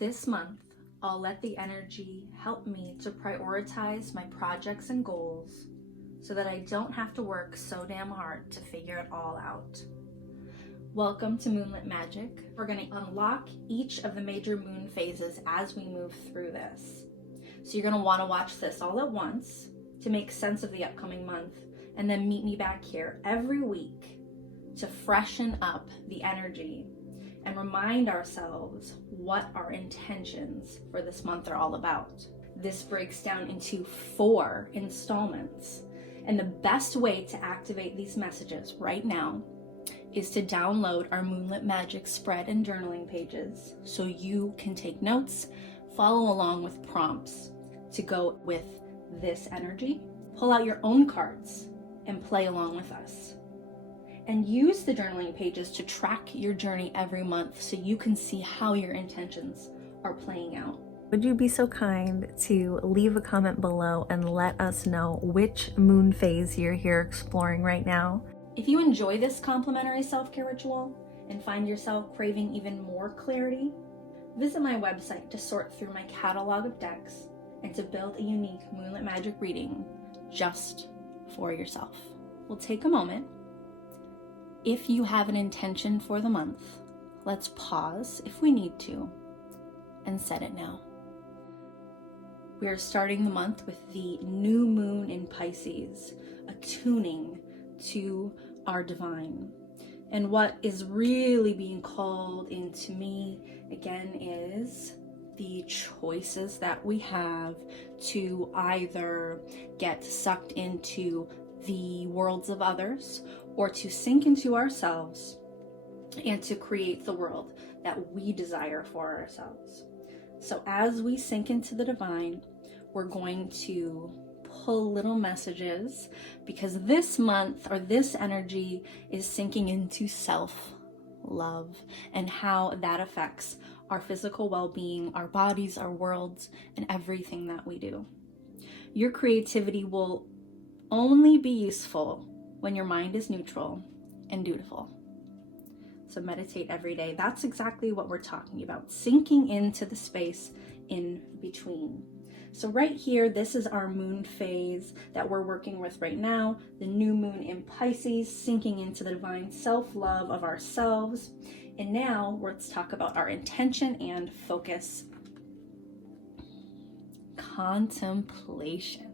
This month, I'll let the energy help me to prioritize my projects and goals so that I don't have to work so damn hard to figure it all out. Welcome to Moonlit Magic. We're going to unlock each of the major moon phases as we move through this. So you're going to want to watch this all at once to make sense of the upcoming month, and then meet me back here every week to freshen up the energy and remind ourselves what our intentions for this month are all about. This breaks down into 4 installments, and the best way to activate these messages right now is to download our Moonlit Magic spread and journaling pages so you can take notes, follow along with prompts to go with this energy, pull out your own cards and play along with us. And use the journaling pages to track your journey every month so you can see how your intentions are playing out. Would you be so kind to leave a comment below and let us know which moon phase you're here exploring right now? If you enjoy this complimentary self-care ritual and find yourself craving even more clarity, visit my website to sort through my catalog of decks and to build a unique Moonlit Magic reading just for yourself. We'll take a moment. If you have an intention for the month, let's pause if we need to and set it now. We are starting the month with the new moon in Pisces, attuning to our divine. And what is really being called into me again is the choices that we have to either get sucked into the worlds of others or to sink into ourselves and to create the world that we desire for ourselves. So as we sink into the divine, we're going to pull little messages because this month or this energy is sinking into self-love and how that affects our physical well-being, our bodies, our worlds, and everything that we do. Your creativity will only be useful when your mind is neutral and dutiful. So meditate every day. That's exactly what we're talking about, sinking into the space in between. So right here, this is our moon phase that we're working with right now, the new moon in Pisces, sinking into the divine self-love of ourselves. And now let's talk about our intention and focus. Contemplation.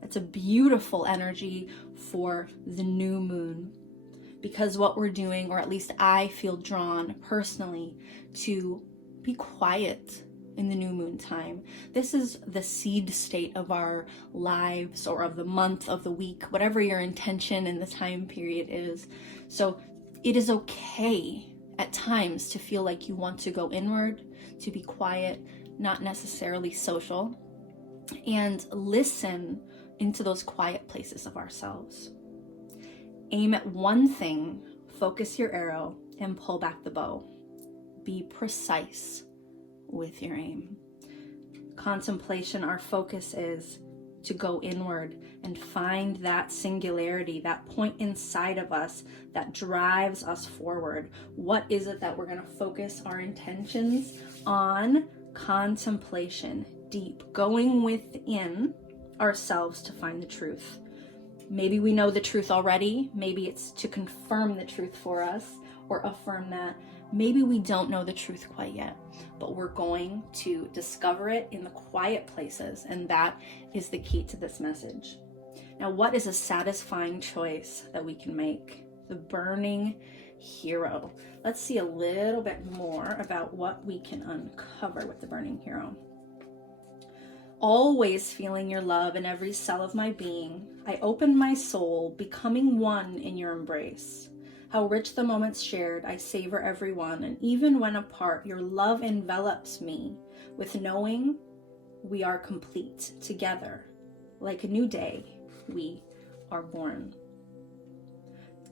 That's a beautiful energy for the new moon, because what we're doing, or at least I feel drawn personally to be quiet in the new moon time. This is the seed state of our lives, or of the month, of the week, whatever your intention in the time period is. So it is okay at times to feel like you want to go inward, to be quiet, not necessarily social, and listen into those quiet places of ourselves. Aim at one thing, focus your arrow, and pull back the bow. Be precise with your aim. Contemplation, our focus is to go inward and find that singularity, that point inside of us that drives us forward. What is it that we're going to focus our intentions on? Contemplation, deep, going within ourselves to find the truth. Maybe we know the truth already. Maybe it's to confirm the truth for us or affirm that. Maybe we don't know the truth quite yet, but we're going to discover it in the quiet places, and that is the key to this message. Now, what is a satisfying choice that we can make? The burning hero. Let's see a little bit more about what we can uncover with the burning hero. Always feeling your love in every cell of my being, I open my soul, becoming one in your embrace. How rich the moments shared, I savor every one, and even when apart, your love envelops me with knowing we are complete together. Like a new day, we are born.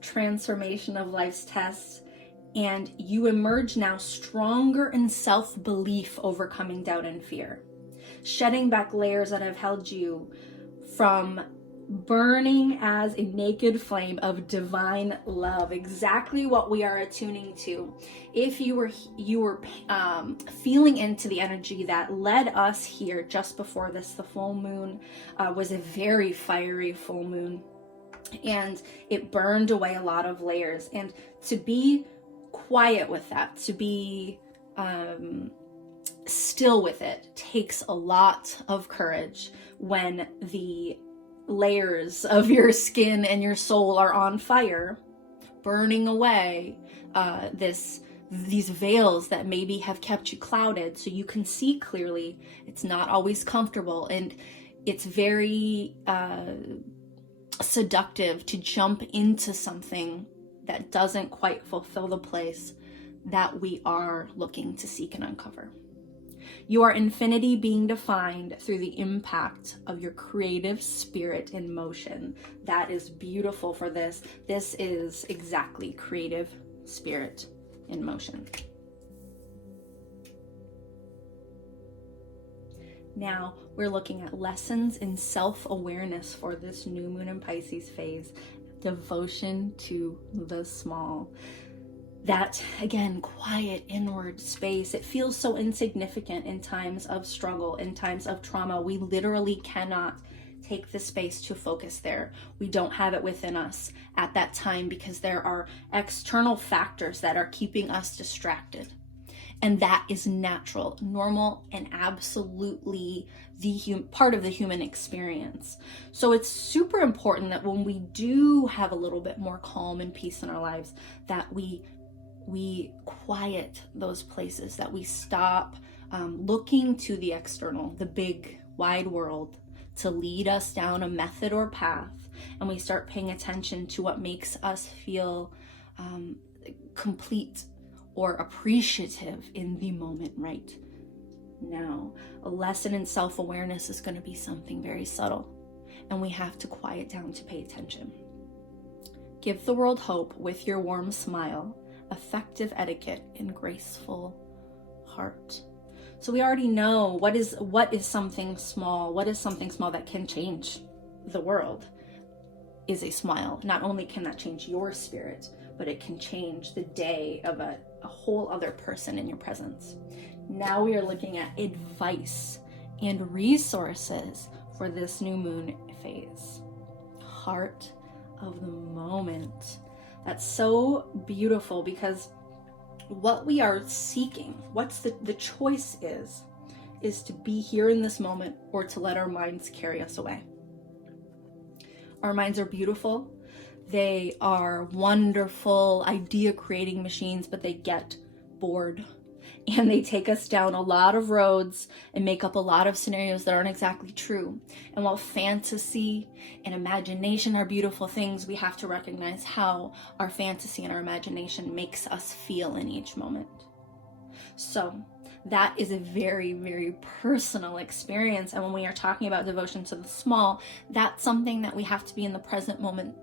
Transformation of life's tests, and you emerge now stronger in self-belief, overcoming doubt and fear. Shedding back layers that have held you from burning as a naked flame of divine love, exactly what we are attuning to. If you were feeling into the energy that led us here just before this, the full moon was a very fiery full moon, and it burned away a lot of layers. And to be quiet with that, to be still with it, takes a lot of courage when the layers of your skin and your soul are on fire, burning away these veils that maybe have kept you clouded so you can see clearly. It's not always comfortable, and it's very seductive to jump into something that doesn't quite fulfill the place that we are looking to seek and uncover. You are infinity being defined through the impact of your creative spirit in motion. That is beautiful for this. This is exactly creative spirit in motion. Now we're looking at lessons in self-awareness for this new moon in Pisces phase. Devotion to the small. That, again, quiet inward space. It feels so insignificant in times of struggle, in times of trauma. We literally cannot take the space to focus there. We don't have it within us at that time because there are external factors that are keeping us distracted. And that is natural, normal, and absolutely part of the human experience. So it's super important that when we do have a little bit more calm and peace in our lives, that we quiet those places, that we stop looking to the external, the big wide world, to lead us down a method or path, and we start paying attention to what makes us feel complete or appreciative in the moment right now. A lesson in self-awareness is going to be something very subtle, and we have to quiet down to pay attention. Give the world hope with your warm smile, effective etiquette, and graceful heart. So we already know what is something small. What is something small that can change the world? Is a smile. Not only can that change your spirit, but it can change the day of a whole other person in your presence. Now we are looking at advice and resources for this new moon phase. Heart of the moment. That's so beautiful, because what we are seeking, what's the choice is to be here in this moment or to let our minds carry us away. Our minds are beautiful. They are wonderful idea creating machines, but they get bored. And they take us down a lot of roads and make up a lot of scenarios that aren't exactly true. And while fantasy and imagination are beautiful things, we have to recognize how our fantasy and our imagination makes us feel in each moment. So that is a very, very personal experience. And when we are talking about devotion to the small, that's something that we have to be in the present moment.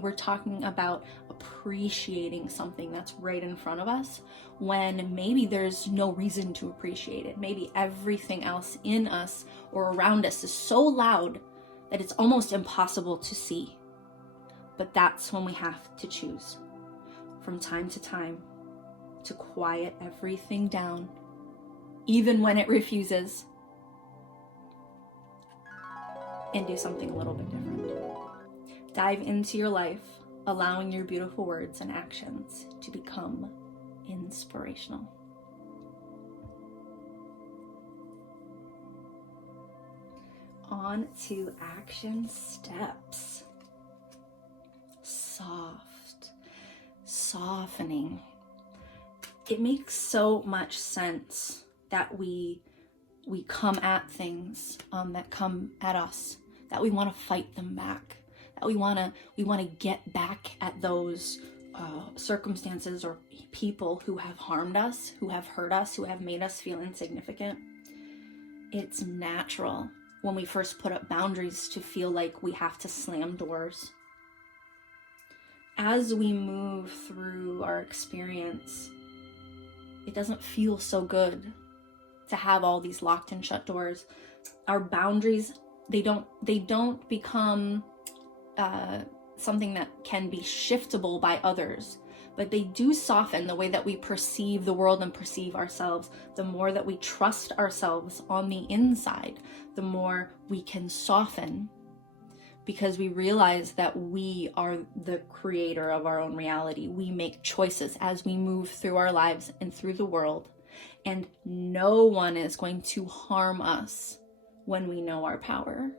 We're talking about appreciating something that's right in front of us when maybe there's no reason to appreciate it. Maybe everything else in us or around us is so loud that it's almost impossible to see. But that's when we have to choose from time to time to quiet everything down, even when it refuses, and do something a little bit different. Dive into your life, allowing your beautiful words and actions to become inspirational. On to action steps. Soft, softening. It makes so much sense that we come at things that come at us, that we want to fight them back, that we want to get back at those circumstances or people who have harmed us, who have hurt us, who have made us feel insignificant. It's natural when we first put up boundaries to feel like we have to slam doors. As we move through our experience, it doesn't feel so good to have all these locked and shut doors. Our boundaries, they don't become something that can be shiftable by others, but they do soften the way that we perceive the world and perceive ourselves. The more that we trust ourselves on the inside, the more we can soften, because we realize that we are the creator of our own reality. We make choices as we move through our lives and through the world, and no one is going to harm us when we know our power.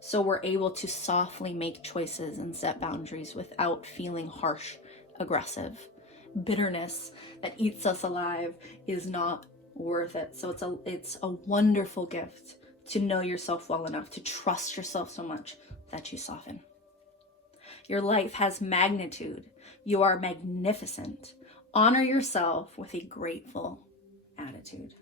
So we're able to softly make choices and set boundaries without feeling harsh, aggressive. Bitterness that eats us alive is not worth it. So it's a wonderful gift to know yourself well enough, to trust yourself so much that you soften. Your life has magnitude. You are magnificent. Honor yourself with a grateful attitude.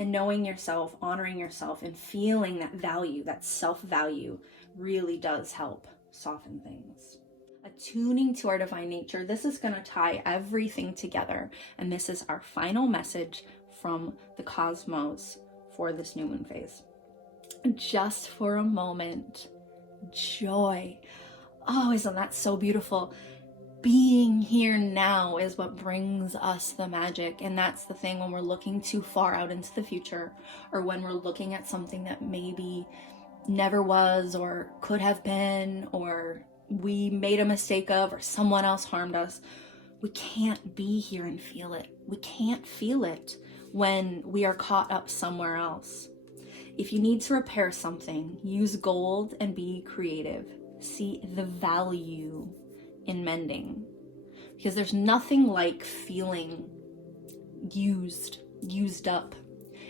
And knowing yourself, honoring yourself, and feeling that value, that self-value, really does help soften things. Attuning to our divine nature, this is going to tie everything together. And this is our final message from the cosmos for this new moon phase. Just for a moment, joy. Oh, isn't that so beautiful? Being here now is what brings us the magic. And that's the thing when we're looking too far out into the future, or when we're looking at something that maybe never was or could have been, or we made a mistake of, or someone else harmed us. We can't be here and feel it. We can't feel it when we are caught up somewhere else. If you need to repair something, use gold and be creative. See the value in mending, because there's nothing like feeling used up.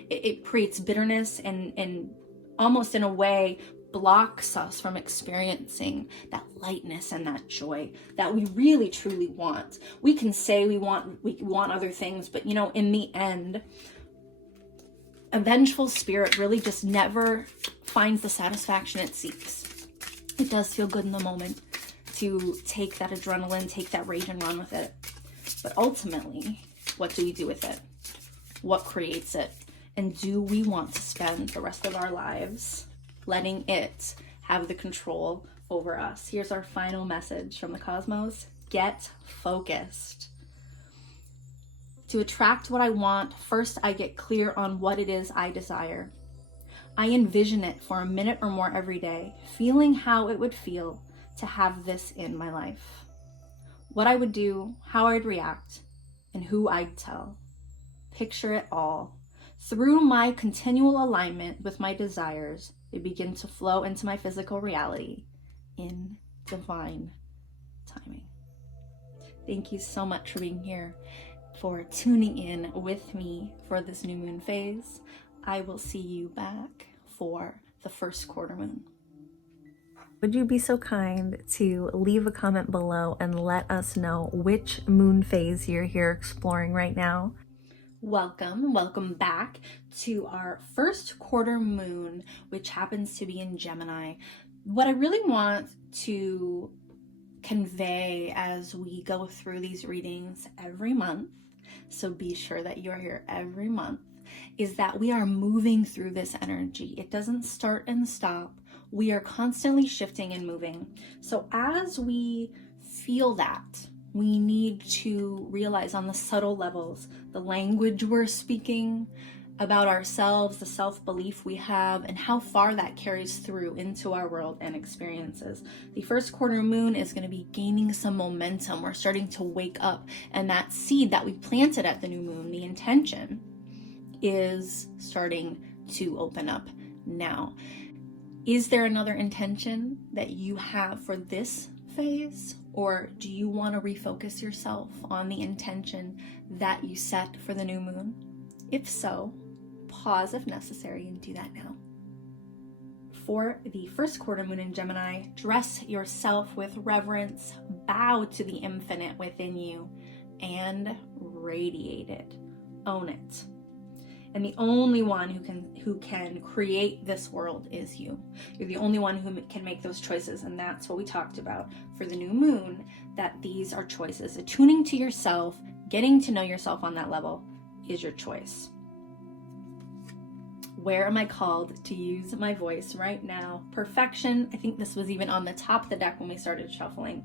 It creates bitterness and almost in a way blocks us from experiencing that lightness and that joy that we really truly want. We can say we want other things, but in the end, a vengeful spirit really just never finds the satisfaction it seeks. It does feel good in the moment to take that adrenaline, take that rage and run with it. But ultimately, what do we do with it? What creates it? And do we want to spend the rest of our lives letting it have the control over us? Here's our final message from the cosmos. Get focused. To attract what I want, first I get clear on what it is I desire. I envision it for a minute or more every day, feeling how it would feel to have this in my life. What I would do, how I'd react, and who I'd tell. Picture it all. Through my continual alignment with my desires, they begin to flow into my physical reality in divine timing. Thank you so much for being here, for tuning in with me for this new moon phase. I will see you back for the first quarter moon. Would you be so kind to leave a comment below and let us know which moon phase you're here exploring right now? Welcome back to our first quarter moon, which happens to be in Gemini. What I really want to convey as we go through these readings every month, so be sure that you're here every month, is that we are moving through this energy. It doesn't start and stop. We are constantly shifting and moving. So as we feel that, we need to realize on the subtle levels, the language we're speaking about ourselves, the self-belief we have, and how far that carries through into our world and experiences. The first quarter moon is going to be gaining some momentum. We're starting to wake up, and that seed that we planted at the new moon, the intention, is starting to open up now. Is there another intention that you have for this phase? Or do you want to refocus yourself on the intention that you set for the new moon? If so, pause if necessary and do that now. For the first quarter moon in Gemini, dress yourself with reverence, bow to the infinite within you, and radiate it. Own it. And the only one who can create this world is you. You're the only one who can make those choices, and that's what we talked about for the new moon, that these are choices. Attuning to yourself, getting to know yourself on that level is your choice. Where am I called to use my voice right now? Perfection. I think this was even on the top of the deck when we started shuffling.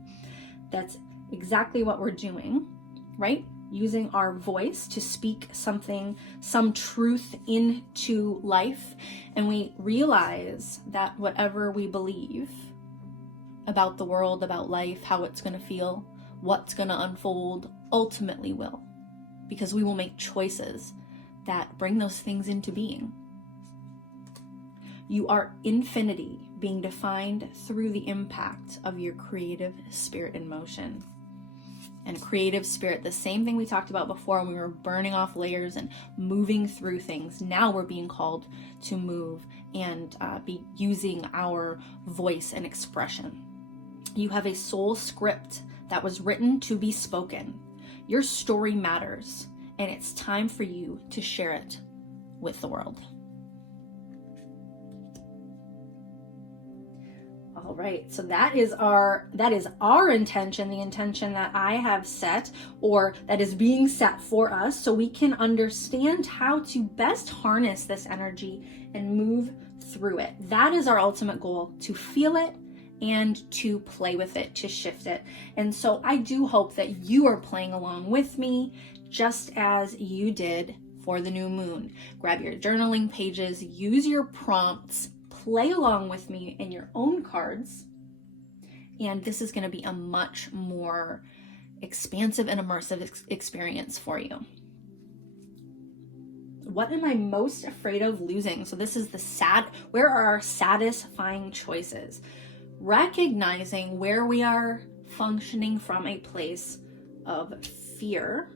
That's exactly what we're doing, right? Using our voice to speak something, some truth into life. And we realize that whatever we believe about the world, about life, how it's going to feel, what's going to unfold, ultimately will. Because we will make choices that bring those things into being. You are infinity being defined through the impact of your creative spirit in motion. And creative spirit, the same thing we talked about before when we were burning off layers and moving through things. Now we're being called to move and be using our voice and expression. You have a soul script that was written to be spoken. Your story matters, and it's time for you to share it with the world. All right, so that is our intention, the intention that I have set, or that is being set for us, so we can understand how to best harness this energy and move through it. That is our ultimate goal, to feel it and to play with it, to shift it. And so I do hope that you are playing along with me, just as you did for the new moon. Grab your journaling pages, use your prompts, play along with me in your own cards, and this is going to be a much more expansive and immersive experience for you. What am I most afraid of losing? So this is where are our satisfying choices? Recognizing where we are functioning from a place of fear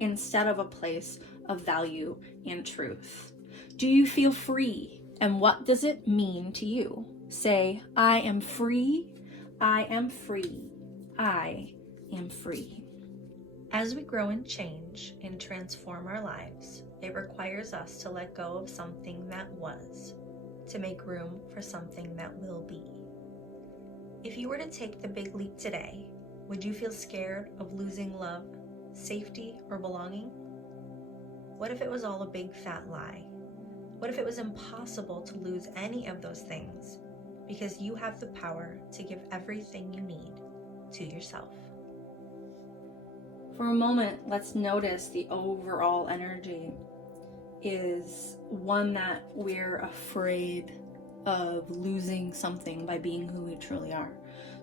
instead of a place of value and truth. Do you feel free? And what does it mean to you? Say, I am free, I am free, I am free. As we grow and change and transform our lives, it requires us to let go of something that was, to make room for something that will be. If you were to take the big leap today, would you feel scared of losing love, safety, or belonging? What if it was all a big fat lie? What if it was impossible to lose any of those things because you have the power to give everything you need to yourself? For a moment, let's notice the overall energy is one that we're afraid of losing something by being who we truly are.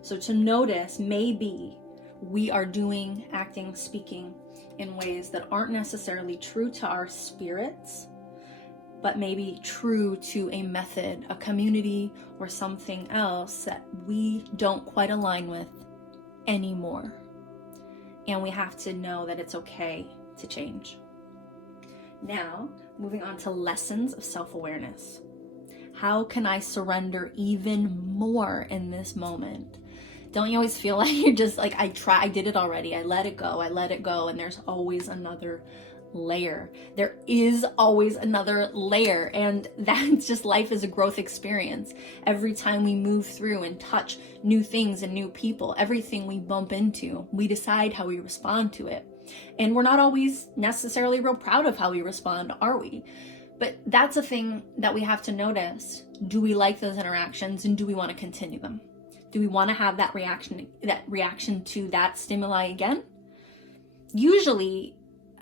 So to notice, maybe we are doing, acting, speaking in ways that aren't necessarily true to our spirits, but maybe true to a method, a community, or something else that we don't quite align with anymore. And we have to know that it's okay to change. Now, moving on to lessons of self-awareness. How can I surrender even more in this moment? Don't you always feel like you're just like, I did it already. I let it go, and there's always another layer. There is always another layer, and that's just life is a growth experience. Every time we move through and touch new things and new people, everything we bump into, we decide how we respond to it. And we're not always necessarily real proud of how we respond, are we? But that's a thing that we have to notice. Do we like those interactions, and do we want to continue them? Do we want to have that reaction to that stimuli again? Usually,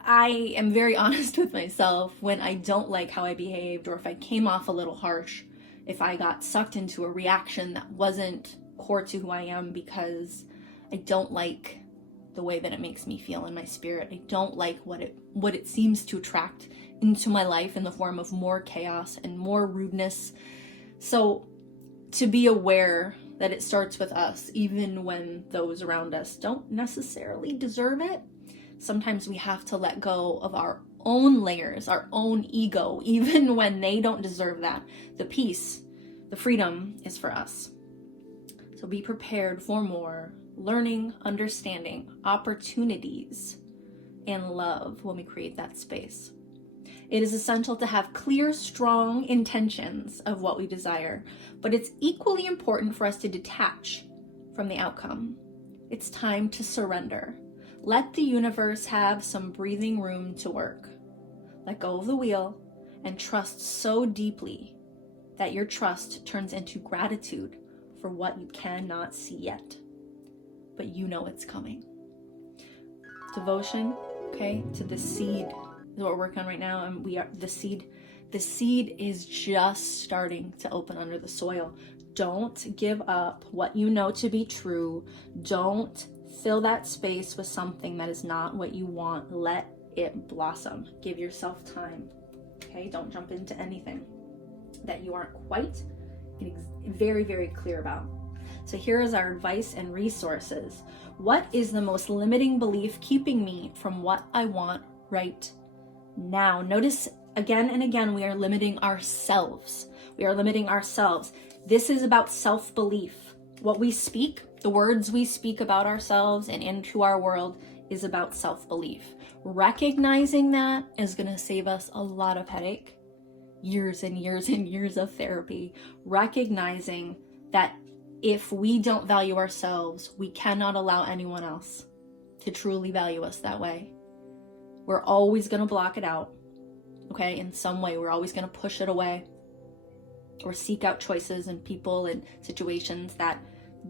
I am very honest with myself when I don't like how I behaved, or if I came off a little harsh, if I got sucked into a reaction that wasn't core to who I am, because I don't like the way that it makes me feel in my spirit. I don't like what it seems to attract into my life in the form of more chaos and more rudeness. So to be aware that it starts with us, even when those around us don't necessarily deserve it. Sometimes we have to let go of our own layers, our own ego, even when they don't deserve that. The peace, the freedom is for us. So be prepared for more learning, understanding, opportunities, and love when we create that space. It is essential to have clear, strong intentions of what we desire, but it's equally important for us to detach from the outcome. It's time to surrender. Let the universe have some breathing room to work. Let go of the wheel and trust so deeply that your trust turns into gratitude for what you cannot see yet, but you know it's coming. Devotion, okay, to the seed is what we're working on right now, and we are the seed. The seed is just starting to open under the soil. Don't give up what you know to be true. Don't fill that space with something that is not what you want. Let it blossom. Give yourself time. Okay, don't jump into anything that you aren't quite very, very clear about. So here is our advice and resources. What is the most limiting belief keeping me from what I want right now? Notice again and again, we are limiting ourselves. We are limiting ourselves. This is about self-belief. What we speak, the words we speak about ourselves and into our world is about self-belief. Recognizing that is going to save us a lot of headache, years and years and years of therapy. Recognizing that if we don't value ourselves, we cannot allow anyone else to truly value us that way. We're always going to block it out, okay? In some way, we're always going to push it away or seek out choices and people and situations that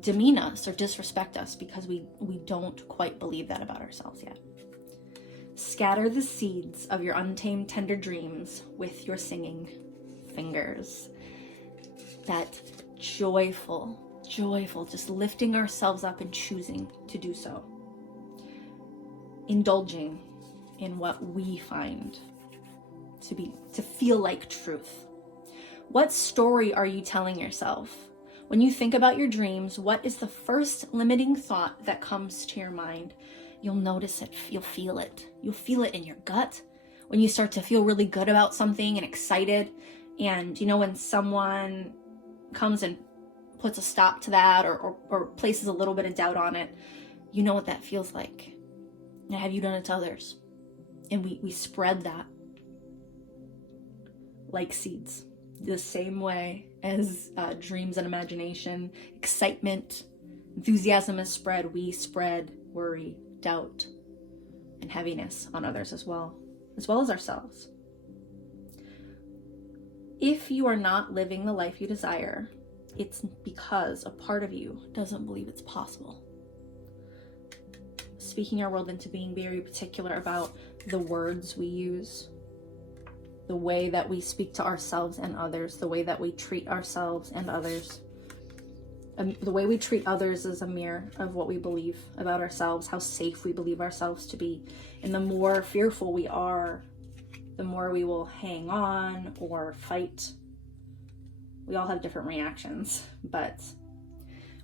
demean us or disrespect us because we don't quite believe that about ourselves yet. Scatter the seeds of your untamed, tender dreams with your singing fingers. That joyful, just lifting ourselves up and choosing to do so. Indulging in what we find to feel like truth. What story are you telling yourself? When you think about your dreams, what is the first limiting thought that comes to your mind? You'll notice it, you'll feel it. You'll feel it in your gut when you start to feel really good about something and excited. And you know, when someone comes and puts a stop to that or places a little bit of doubt on it, you know what that feels like. And have you done it to others? And we spread that like seeds, the same way as dreams and imagination, excitement, enthusiasm is spread. We spread worry, doubt, and heaviness on others as well as ourselves. If you are not living the life you desire, it's because a part of you doesn't believe it's possible. Speaking our world into being very particular about the words we use, the way that we speak to ourselves and others, the way that we treat ourselves and others. The way we treat others is a mirror of what we believe about ourselves, how safe we believe ourselves to be. And the more fearful we are, the more we will hang on or fight. We all have different reactions, but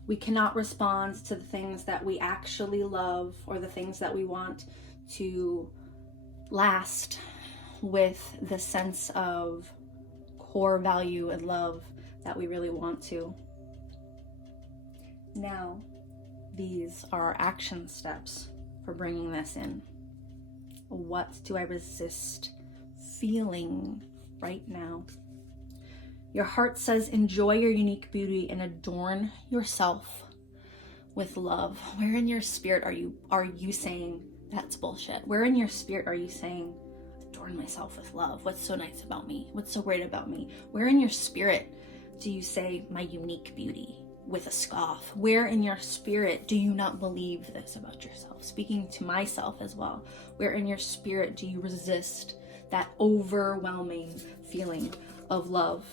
we cannot respond to the things that we actually love or the things that we want to last with the sense of core value and love that we really want to. Now, these are our action steps for bringing this in. What do I resist feeling right now? Your heart says enjoy your unique beauty and adorn yourself with love. Where in your spirit are you saying that's bullshit? Where in your spirit are you saying adorn myself with love? What's so nice about me? What's so great about me? Where in your spirit do you say my unique beauty with a scoff? Where in your spirit do you not believe this about yourself? Speaking to myself as well. Where in your spirit do you resist that overwhelming feeling of love?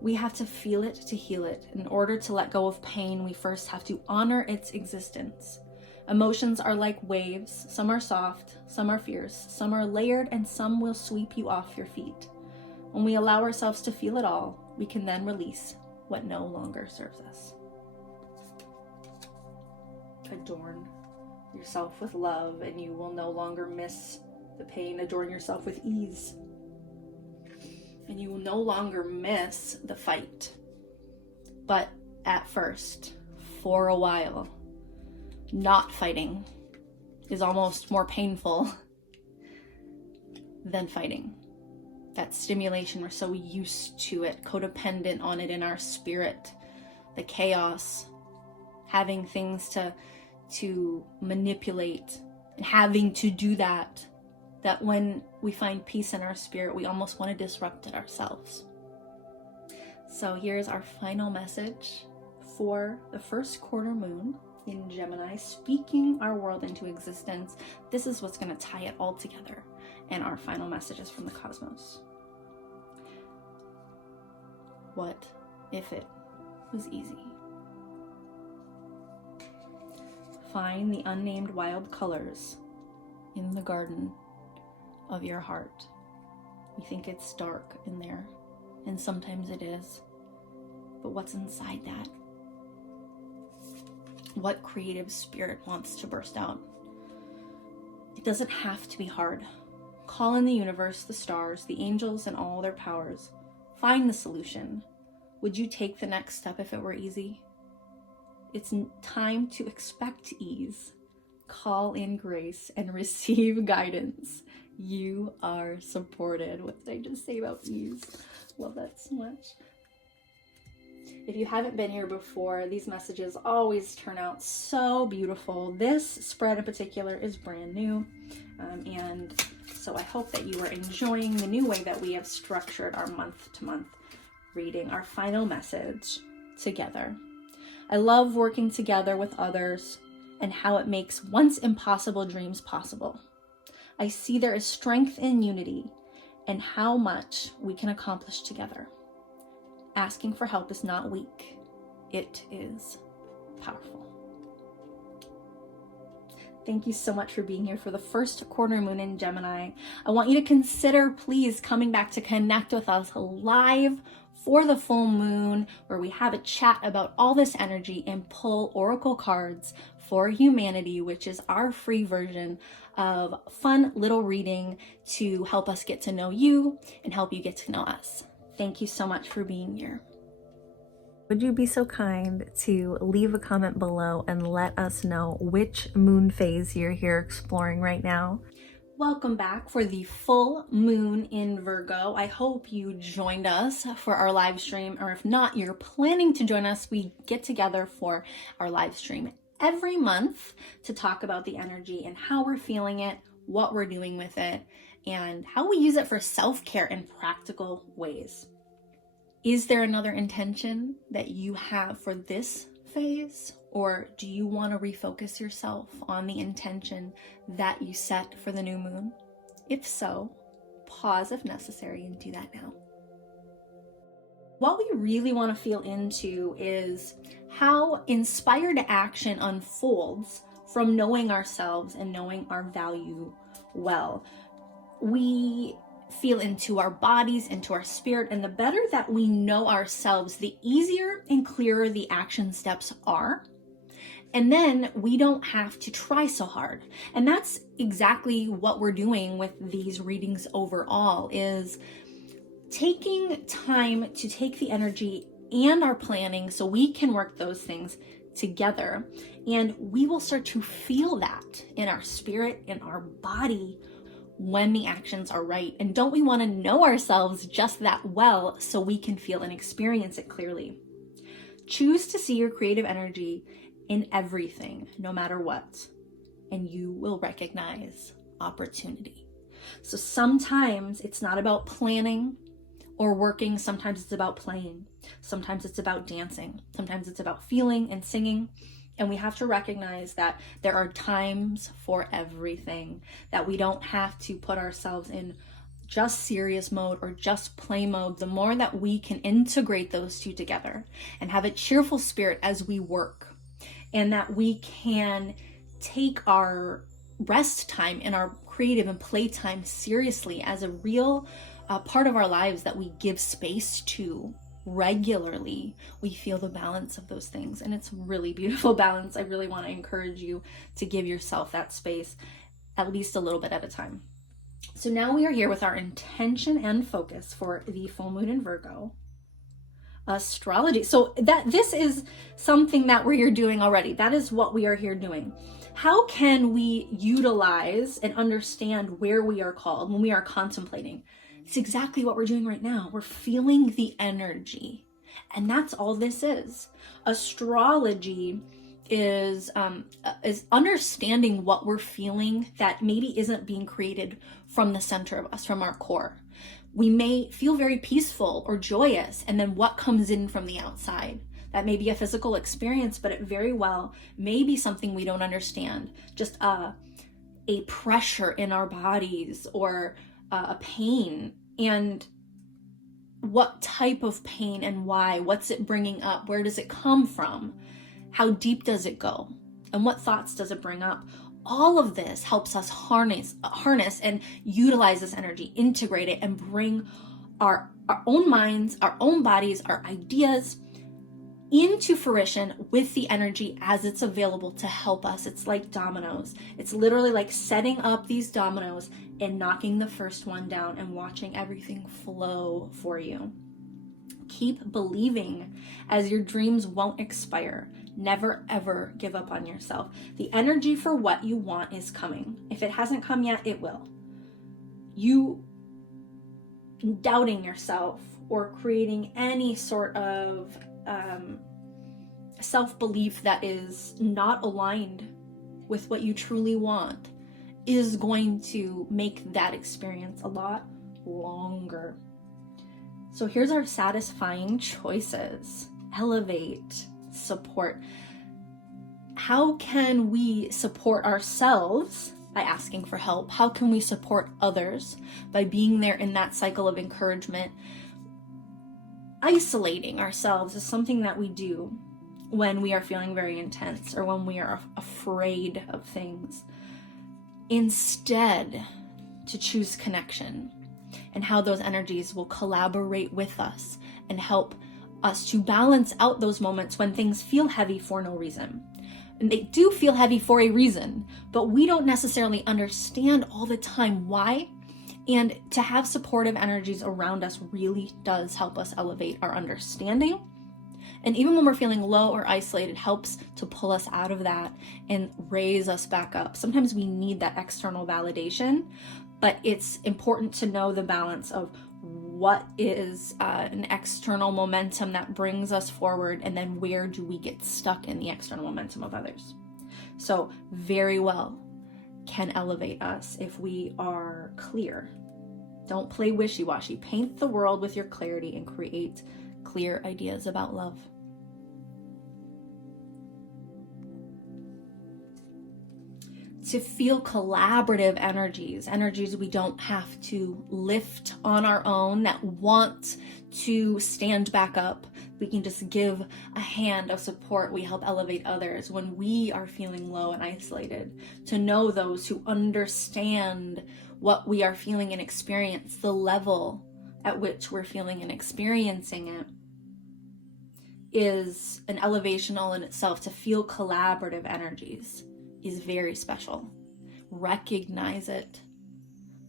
We have to feel it to heal it. In order to let go of pain, we first have to honor its existence. Emotions are like waves. Some are soft, some are fierce, some are layered, and some will sweep you off your feet. When we allow ourselves to feel it all, we can then release what no longer serves us. Adorn yourself with love, and you will no longer miss the pain. Adorn yourself with ease, and you will no longer miss the fight. But at first, for a while, not fighting is almost more painful than fighting. That stimulation, we're so used to it, codependent on it in our spirit, the chaos, having things to manipulate and having to do that that when we find peace in our spirit, we almost want to disrupt it ourselves. So here's our final message for the first quarter moon in Gemini, speaking our world into existence. This is what's going to tie it all together. And our final messages from the cosmos. What if it was easy? Find the unnamed wild colors in the garden of your heart. You think it's dark in there, and sometimes it is. But what's inside that? What creative spirit wants to burst out? It doesn't have to be hard. Call in the universe, the stars, the angels, and all their powers. Find the solution. Would you take the next step if it were easy? It's time to expect ease. Call in grace and receive guidance. You are supported. What did I just say about ease? Love that so much. If you haven't been here before, these messages always turn out so beautiful. This spread in particular is brand new. And so I hope that you are enjoying the new way that we have structured our month-to-month reading, our final message together. I love working together with others and how it makes once impossible dreams possible. I see there is strength in unity and how much we can accomplish together. Asking for help is not weak. It is powerful. Thank you so much for being here for the first quarter moon in Gemini. I want you to consider, please, coming back to connect with us live for the full moon, where we have a chat about all this energy and pull oracle cards for humanity, which is our free version of fun little reading to help us get to know you and help you get to know us. Thank you so much for being here. Would you be so kind to leave a comment below and let us know which moon phase you're here exploring right now? Welcome back for the full moon in Virgo. I hope you joined us for our live stream, or if not, you're planning to join us. We get together for our live stream every month to talk about the energy and how we're feeling it, what we're doing with it, and how we use it for self-care in practical ways. Is there another intention that you have for this phase? Or do you want to refocus yourself on the intention that you set for the new moon? If so, pause if necessary and do that now. What we really want to feel into is how inspired action unfolds from knowing ourselves and knowing our value well. We feel into our bodies, into our spirit, and the better that we know ourselves, the easier and clearer the action steps are. And then we don't have to try so hard. And that's exactly what we're doing with these readings overall, is taking time to take the energy and our planning so we can work those things together. And we will start to feel that in our spirit, in our body, when the actions are right. And don't we want to know ourselves just that well so we can feel and experience it clearly? Choose to see your creative energy in everything, no matter what, and you will recognize opportunity. So sometimes it's not about planning or working. Sometimes it's about playing. Sometimes it's about dancing. Sometimes it's about feeling and singing. And we have to recognize that there are times for everything, that we don't have to put ourselves in just serious mode or just play mode. The more that we can integrate those two together and have a cheerful spirit as we work, and that we can take our rest time and our creative and play time seriously as a real part of our lives that we give space to regularly, we feel the balance of those things. And it's really beautiful balance. I really want to encourage you to give yourself that space, at least a little bit at a time. So now we are here with our intention and focus for the full moon in Virgo. Astrology. So this is something that we're here doing already. That is what we are here doing. How can we utilize and understand where we are called when we are contemplating? It's exactly what we're doing right now. We're feeling the energy. And that's all this is. Astrology is understanding what we're feeling that maybe isn't being created from the center of us, from our core. We may feel very peaceful or joyous, and then what comes in from the outside? That may be a physical experience, but it very well may be something we don't understand. Just a pressure in our bodies, or a pain. And what type of pain and why? What's it bringing up? Where does it come from? How deep does it go? And what thoughts does it bring up? All of this helps us harness and utilize this energy, integrate it, and bring our own minds, our own bodies, our ideas into fruition with the energy as it's available to help us. It's like dominoes. It's literally like setting up these dominoes and knocking the first one down and watching everything flow for you. Keep believing, as your dreams won't expire. Never ever give up on yourself. The energy for what you want is coming. If it hasn't come yet, it will. You doubting yourself or creating any sort of self-belief that is not aligned with what you truly want is going to make that experience a lot longer. So here's our satisfying choices. Elevate, support. How can we support ourselves? By asking for help. How can we support others? By being there in that cycle of encouragement. Isolating ourselves is something that we do when we are feeling very intense or when we are afraid of things. Instead, to choose connection and how those energies will collaborate with us and help us to balance out those moments when things feel heavy for no reason. And they do feel heavy for a reason, but we don't necessarily understand all the time why. And to have supportive energies around us really does help us elevate our understanding. And even when we're feeling low or isolated, helps to pull us out of that and raise us back up. Sometimes we need that external validation, but it's important to know the balance of what is an external momentum that brings us forward, and then where do we get stuck in the external momentum of others. So very well can elevate us if we are clear. Don't play wishy-washy. Paint the world with your clarity and create clear ideas about love. To feel collaborative energies we don't have to lift on our own, that want to stand back up. We can just give a hand of support. We help elevate others when we are feeling low and isolated. To know those who understand what we are feeling and experience, the level at which we're feeling and experiencing it, is an elevation all in itself. To feel collaborative energies is very special. Recognize it.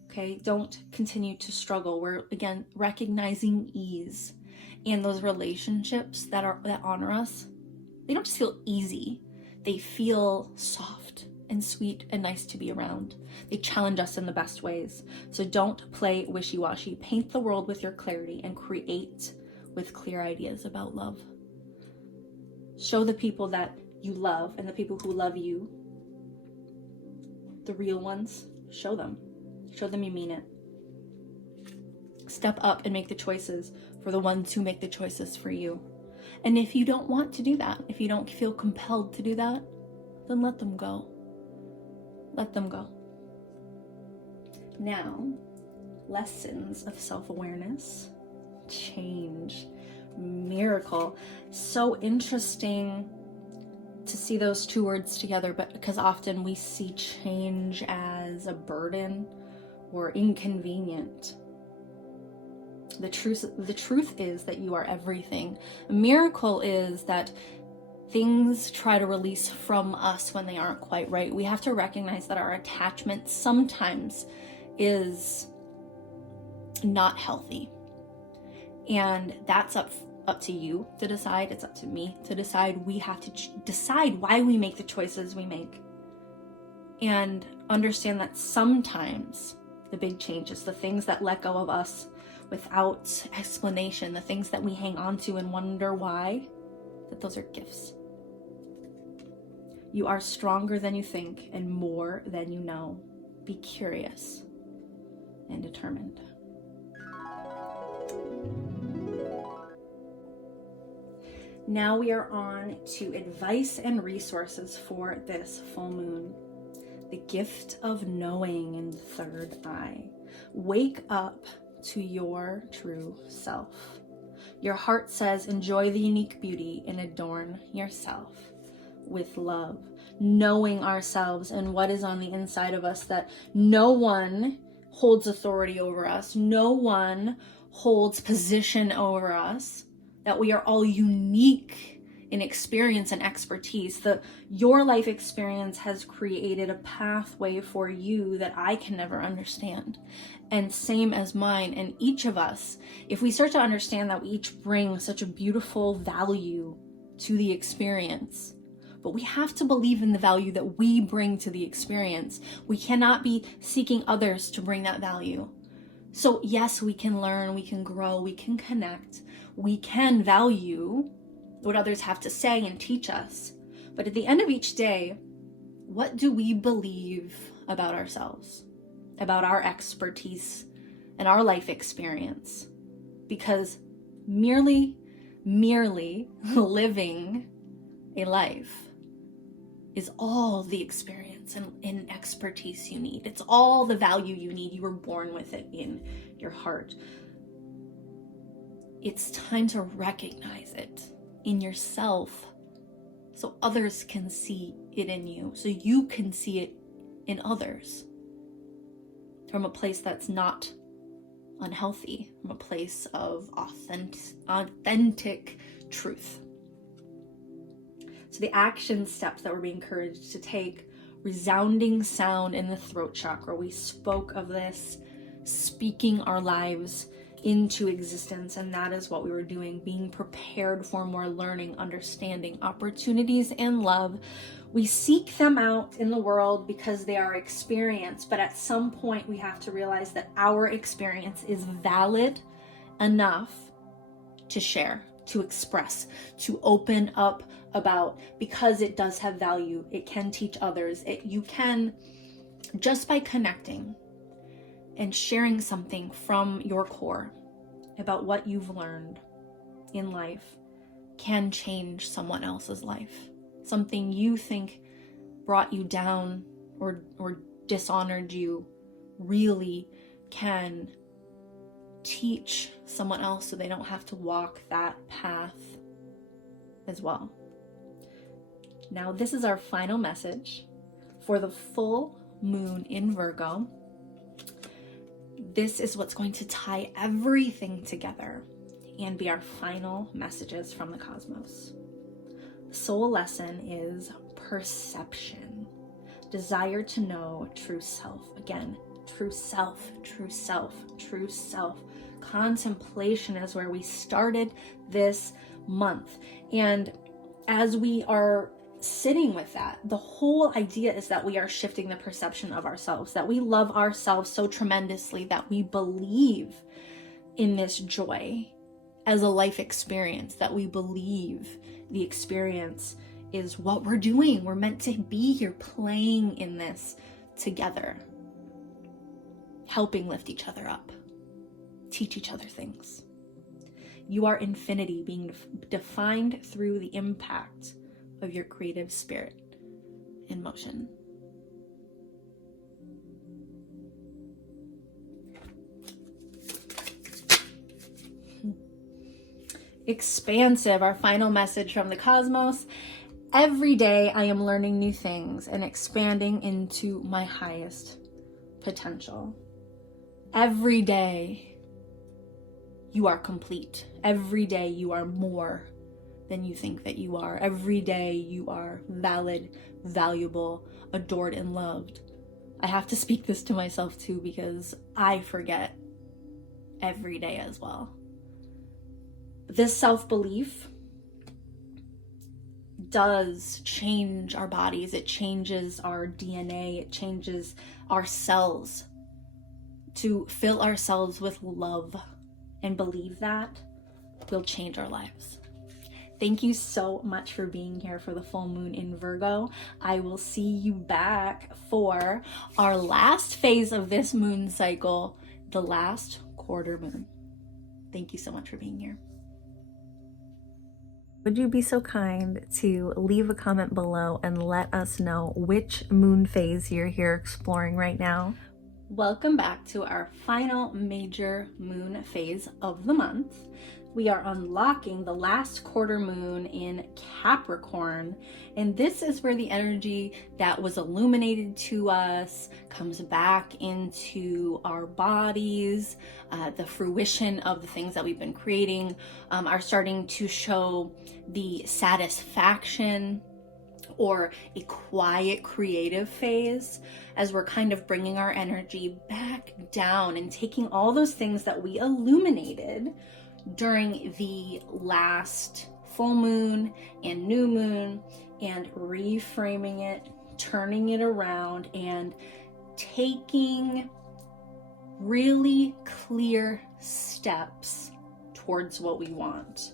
Okay, don't continue to struggle. We're again recognizing ease, and those relationships that honor us, they don't just feel easy, they feel soft and sweet and nice to be around. They challenge us in the best ways. So don't play wishy-washy. Paint the world with your clarity and create with clear ideas about love. Show the people that you love and the people who love you, the real ones, show them you mean it. Step up and make the choices for the ones who make the choices for you. And if you don't want to do that, if you don't feel compelled to do that, then let them go. Let them go. Now, lessons of self-awareness, change, miracle. So interesting to see those two words together, but because often we see change as a burden or inconvenient. The truth is that you are everything. A miracle is that things try to release from us when they aren't quite right. We have to recognize that our attachment sometimes is not healthy. And that's up to you to decide. It's up to me to decide. We have to decide why we make the choices we make. And understand that sometimes the big changes, the things that let go of us without explanation, the things that we hang on to and wonder why, that those are gifts. You are stronger than you think and more than you know. Be curious. and determined. Now we are on to advice and resources for this full moon. The gift of knowing in the third eye. Wake up to your true self. Your heart says, enjoy the unique beauty and adorn yourself with love. Knowing ourselves and what is on the inside of us, that no one holds authority over us. No one holds position over us. That we are all unique in experience and expertise. Your life experience has created a pathway for you that I can never understand. And same as mine. And each of us, if we start to understand that we each bring such a beautiful value to the experience, but we have to believe in the value that we bring to the experience. We cannot be seeking others to bring that value. So yes, we can learn, we can grow, we can connect, we can value what others have to say and teach us. But at the end of each day, what do we believe about ourselves, about our expertise and our life experience? Because merely living a life is all the experience and expertise you need. It's all the value you need. You were born with it in your heart. It's time to recognize it in yourself so others can see it in you, so you can see it in others from a place that's not unhealthy, from a place of authentic truth. So the action steps that we're being encouraged to take: resounding sound in the throat chakra. We spoke of this, speaking our lives into existence, and that is what we were doing, being prepared for more learning, understanding, opportunities, and love. We seek them out in the world because they are experienced, but at some point we have to realize that our experience is valid enough to share, to express, to open up about, because it does have value. It can teach others. You can, just by connecting and sharing something from your core about what you've learned in life, can change someone else's life. Something you think brought you down or dishonored you really can teach someone else so they don't have to walk that path as well. Now, this is our final message for the full moon in Virgo. This is what's going to tie everything together and be our final messages from the cosmos. The soul lesson is perception. Desire to know true self. Again, true self, true self, true self. Contemplation is where we started this month. And as we are sitting with that, the whole idea is that we are shifting the perception of ourselves, that we love ourselves so tremendously that we believe in this joy as a life experience, that we believe the experience is what we're doing. We're meant to be here playing in this together, helping lift each other up, teach each other things. You are infinity being defined through the impact of your creative spirit in motion. Expansive, our final message from the cosmos. Every day I am learning new things and expanding into my highest potential. Every day you are complete. Every day you are more than you think that you are. Every day you are valid, valuable, adored, and loved. I have to speak this to myself too, because I forget every day as well. This self-belief does change our bodies. It changes our DNA. It changes our cells. To fill ourselves with love and believe that will change our lives. Thank you so much for being here for the full moon in Virgo. I will see you back for our last phase of this moon cycle the last quarter moon. Thank you so much for being here. Would you be so kind to leave a comment below and let us know which moon phase you're here exploring right now? Welcome back to our final major moon phase of the month. We are unlocking the last quarter moon in Capricorn, and this is where the energy that was illuminated to us comes back into our bodies. The fruition of the things that we've been creating are starting to show the satisfaction or a quiet creative phase, as we're kind of bringing our energy back down and taking all those things that we illuminated during the last full moon and new moon and reframing it, turning it around, and taking really clear steps towards what we want.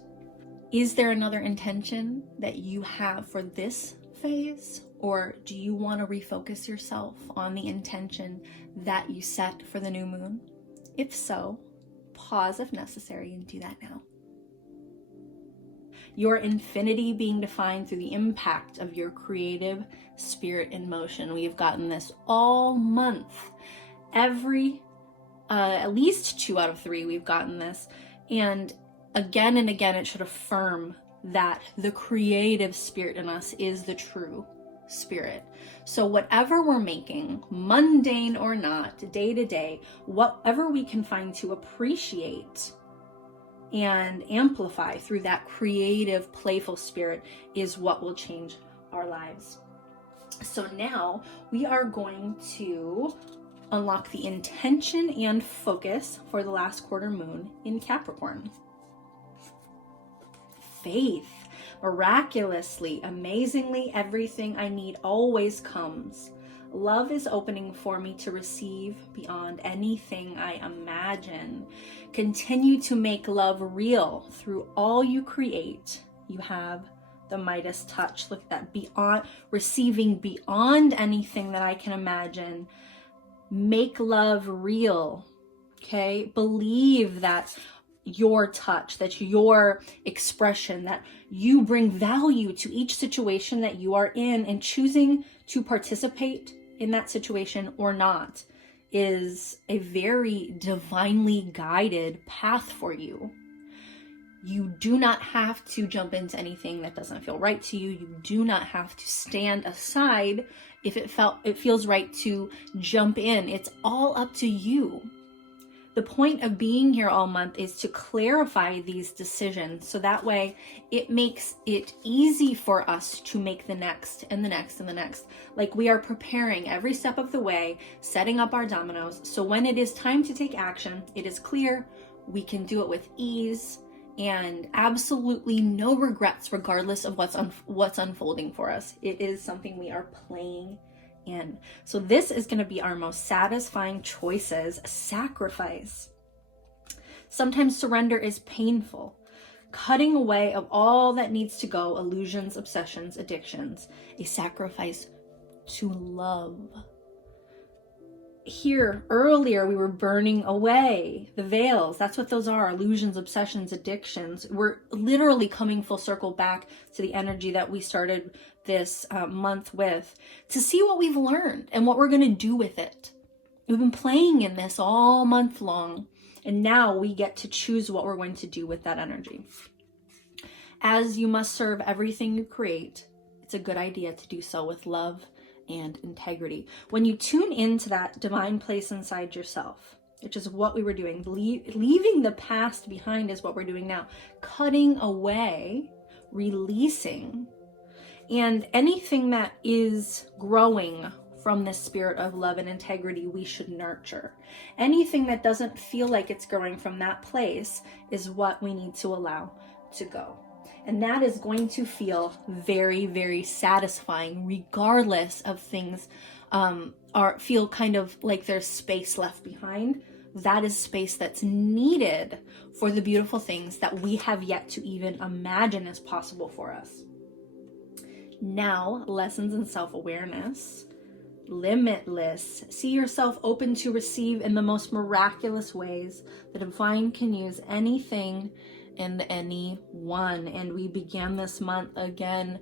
Is there another intention that you have for this phase, or do you want to refocus yourself on the intention that you set for the new moon? If so, pause if necessary and do that now. Your infinity being defined through the impact of your creative spirit in motion. We've gotten this all month. At least 2 out of 3 we've gotten this, and again it should affirm that the creative spirit in us is the true spirit. So whatever we're making, mundane or not, day to day, whatever we can find to appreciate and amplify through that creative, playful spirit is what will change our lives. So now we are going to unlock the intention and focus for the last quarter moon in Capricorn. Faith. Miraculously, amazingly, everything I need always comes. Love is opening for me to receive beyond anything I imagine. Continue to make love real through all you create. You have the Midas touch. Look at that, beyond, receiving beyond anything that I can imagine. Make love real. Okay, believe that your touch, that your expression, that you bring value to each situation that you are in, and choosing to participate in that situation or not is a very divinely guided path for you. You do not have to jump into anything that doesn't feel right to you. You do not have to stand aside if it feels right to jump in. It's all up to you. The point of being here all month is to clarify these decisions, so that way it makes it easy for us to make the next and the next and the next. Like we are preparing every step of the way, setting up our dominoes, so when it is time to take action, it is clear, we can do it with ease and absolutely no regrets, regardless of what's unfolding for us. It is something we are playing in. So this is going to be our most satisfying choices. Sacrifice. Sometimes surrender is painful. Cutting away of all that needs to go, illusions, obsessions, addictions. A sacrifice to love. Here earlier we were burning away the veils. That's what those are, illusions, obsessions, addictions. We're literally coming full circle back to the energy that we started this month with, to see what we've learned and what we're going to do with it. We've been playing in this all month long, and now we get to choose what we're going to do with that energy. As you must serve everything you create, it's a good idea to do so with love and integrity. When you tune into that divine place inside yourself, which is what we were doing, leaving the past behind is what we're doing now. Cutting away, releasing, and anything that is growing from this spirit of love and integrity, we should nurture. Anything that doesn't feel like it's growing from that place is what we need to allow to go. And that is going to feel very satisfying, regardless of things feel kind of like there's space left behind. That is space that's needed for the beautiful things that we have yet to even imagine as possible for us. Now, lessons in self-awareness. limitless. See yourself open to receive in the most miraculous ways. The divine can use anything and anyone. And we began this month again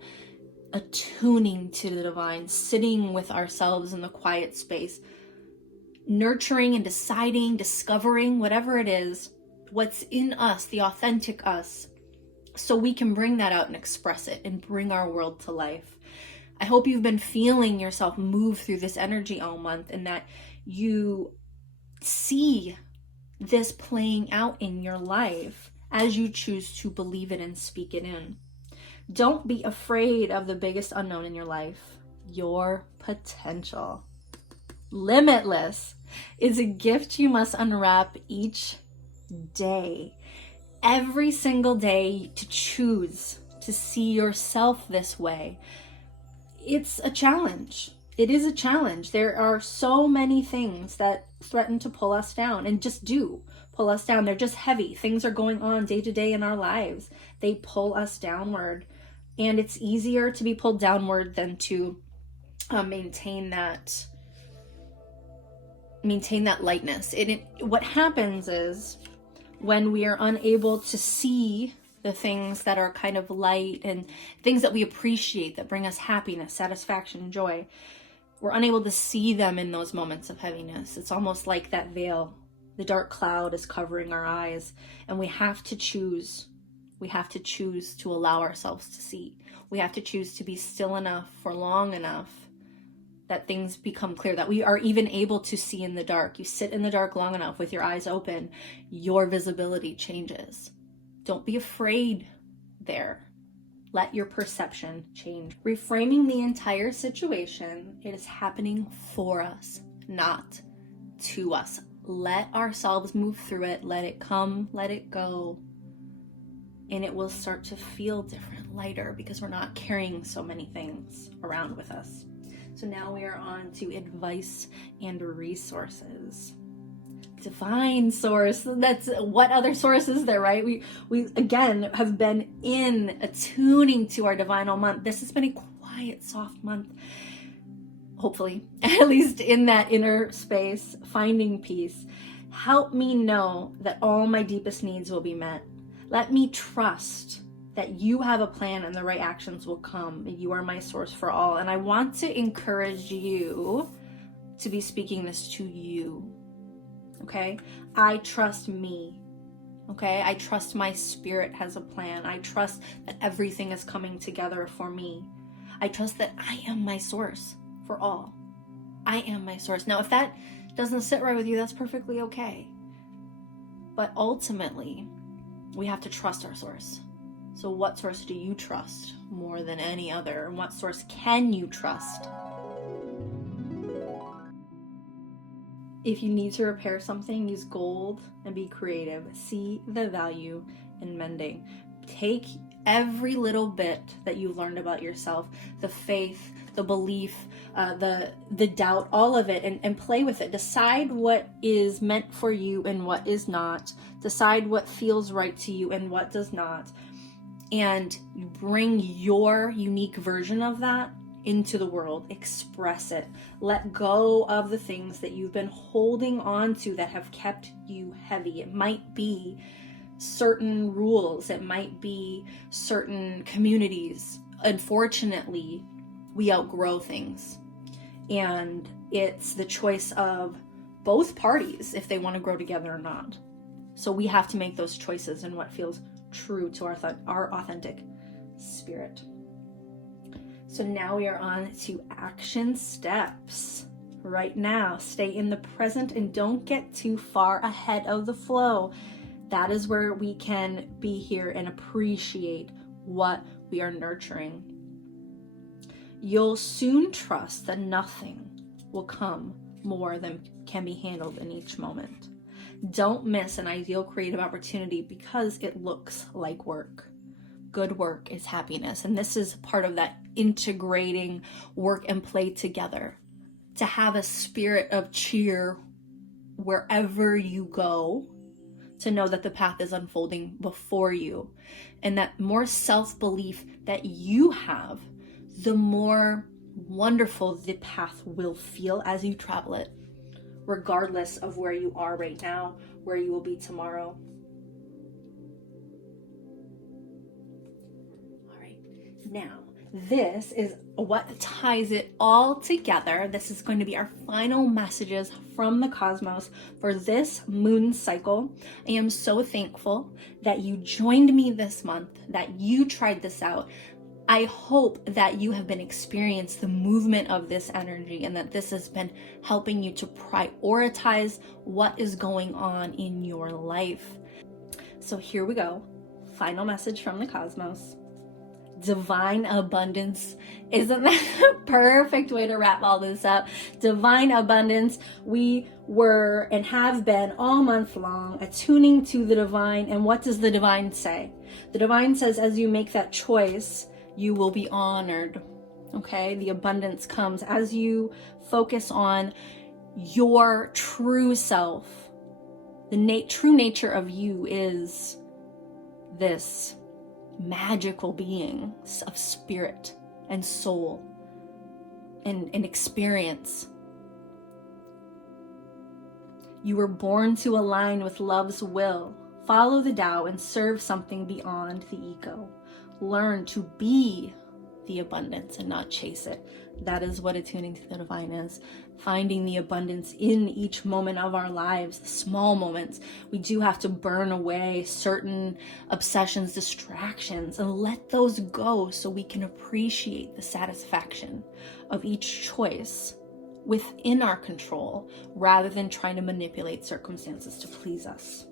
attuning to the divine, sitting with ourselves in the quiet space, nurturing and deciding, discovering whatever it is, what's in us, the authentic us, so we can bring that out and express it and bring our world to life. I hope you've been feeling yourself move through this energy all month, and that you see this playing out in your life as you choose to believe it and speak it in. Don't be afraid of the biggest unknown in your life, your potential. Limitless is a gift you must unwrap each day. Every single day, to choose to see yourself this way. It's a challenge. It is a challenge. There are so many things that threaten to pull us down, and just do pull us down. They're just heavy. Things are going on day to day in our lives. They pull us downward. And it's easier to be pulled downward than to maintain that lightness. What happens is, when we are unable to see the things that are kind of light and things that we appreciate, that bring us happiness, satisfaction, joy, we're unable to see them in those moments of heaviness. It's almost like that veil, the dark cloud is covering our eyes, and we have to choose. We have to choose to allow ourselves to see. We have to choose to be still enough for long enough that things become clear, that we are even able to see in the dark. You sit in the dark long enough with your eyes open, your visibility changes. Don't be afraid there. Let your perception change. Reframing the entire situation, it is happening for us, not to us. Let ourselves move through it. Let it come, let it go. And it will start to feel different, lighter, because we're not carrying so many things around with us. So now we are on to advice and resources. Divine source, that's what other source is there, right? We again have been attuning to our divine all month. This has been a quiet, soft month. Hopefully, at least in that inner space, finding peace. Help me know that all my deepest needs will be met. Let me trust that you have a plan and the right actions will come. You are my source for all. And I want to encourage you to be speaking this to you. Okay? I trust me. Okay? I trust my spirit has a plan. I trust that everything is coming together for me. I trust that I am my source for all. I am my source. Now, if that doesn't sit right with you, that's perfectly okay. But ultimately, we have to trust our source. So what source do you trust more than any other? And what source can you trust? If you need to repair something, use gold and be creative. See the value in mending. Take every little bit that you've learned about yourself, the faith, the belief, the doubt, all of it, and play with it. Decide what is meant for you and what is not. Decide what feels right to you and what does not. And bring your unique version of that into the world. Express it. Let go of the things that you've been holding on to that have kept you heavy. It might be certain rules. It might be certain communities. Unfortunately, we outgrow things. And it's the choice of both parties if they want to grow together or not. So we have to make those choices in what feels true to our authentic spirit. So now we are on to action steps. Right now, stay in the present and don't get too far ahead of the flow. That is where we can be here and appreciate what we are nurturing. You'll soon trust that nothing will come more than can be handled in each moment. Don't miss an ideal creative opportunity because it looks like work. Good work is happiness. And this is part of that integrating work and play together. To have a spirit of cheer wherever you go, to know that the path is unfolding before you, and that more self-belief that you have, the more wonderful the path will feel as you travel it, regardless of where you are right now, where you will be tomorrow. All right, now this is what ties it all together. This is going to be our final messages from the cosmos for this moon cycle. I am so thankful that you joined me this month, that you tried this out. I hope that you have been experiencing the movement of this energy and that this has been helping you to prioritize what is going on in your life. So here we go. Final message from the cosmos. Divine abundance. Isn't that a perfect way to wrap all this up? Divine abundance. We were and have been all month long attuning to the divine. And what does the divine say? The divine says, as you make that choice, you will be honored. Okay? The abundance comes as you focus on your true self. The true nature of you is this magical being of spirit and soul and experience. You were born to align with love's will. Follow the Tao and serve something beyond the ego. Learn to be the abundance and not chase it. That is what attuning to the divine is. Finding the abundance in each moment of our lives, the small moments. We do have to burn away certain obsessions, distractions, and let those go so we can appreciate the satisfaction of each choice within our control rather than trying to manipulate circumstances to please us.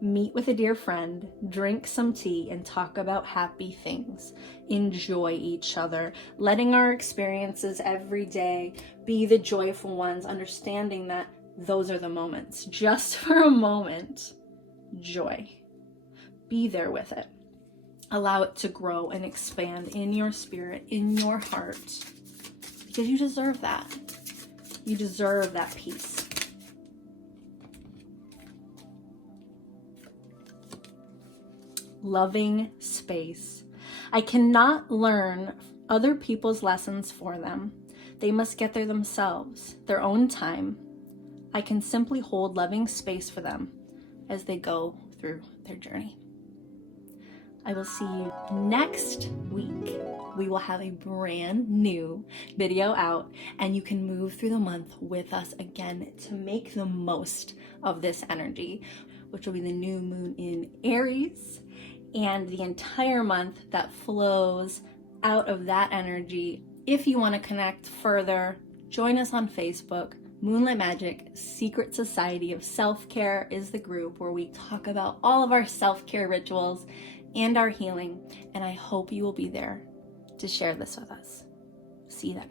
Meet with a dear friend, drink some tea, and talk about happy things. Enjoy each other, letting our experiences every day be the joyful ones, understanding that those are the moments. Just for a moment, joy. Be there with it. Allow it to grow and expand in your spirit, in your heart, because you deserve that. You deserve that peace. Loving space. I cannot learn other people's lessons for them. They must get there themselves, their own time. I can simply hold loving space for them as they go through their journey. I will see you next week. We will have a brand new video out and you can move through the month with us again to make the most of this energy, which will be the new moon in Aries. And the entire month that flows out of that energy. If you want to connect further, join us on Facebook. Moonlight Magic Secret Society of Self-Care is the group where we talk about all of our self-care rituals and our healing. And I hope you will be there to share this with us. See you then.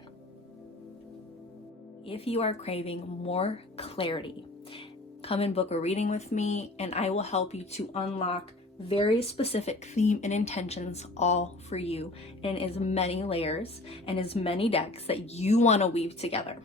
If you are craving more clarity, come and book a reading with me and I will help you to unlock very specific theme and intentions all for you in as many layers and as many decks that you want to weave together.